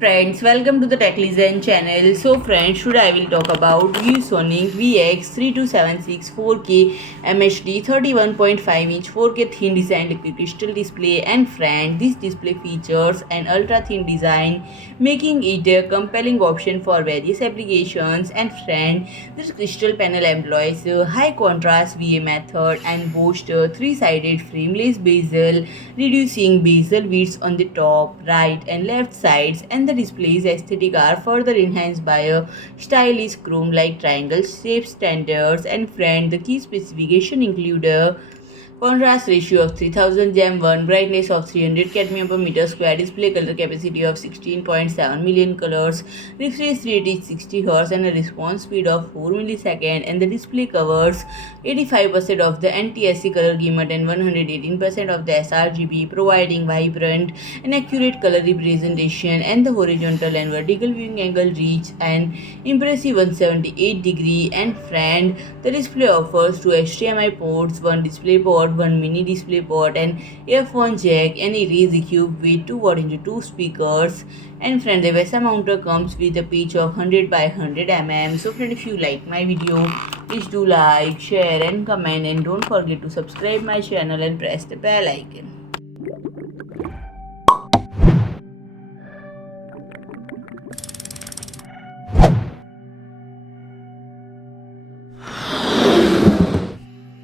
Friends, welcome to the TechListen channel. So friends, today I will talk about ViewSonic VX3276-4K-mhd 31.5-inch 4K thin design liquid crystal display. And friend, this display features an ultra thin design, making it a compelling option for various applications. And friend, this crystal panel employs a high contrast VA method and boasts a three-sided frameless bezel, reducing bezel widths on the top, right and left sides, and the display's aesthetic are further enhanced by a stylish chrome-like triangle shape standards. And friend, the key specification include a contrast ratio of 3000 gem1, brightness of 300 cadmium per meter square, display color capacity of 16.7 million colors, refresh rate is 60 Hz and a response speed of 4 milliseconds, and the display covers 85% of the NTSC color gamut and 118% of the sRGB, providing vibrant and accurate color representation. And the horizontal and vertical viewing angle reach an impressive 178 degree. And friend, the display offers two HDMI ports, one DisplayPort, one miniDisplayPort, and earphone jack, and it is equipped with 2.2 speakers. And friend, the VESA mounter comes with a pitch of 100 by 100 mm. So friend, if you like my video, please do like, share and comment, and don't forget to subscribe my channel and press the bell icon.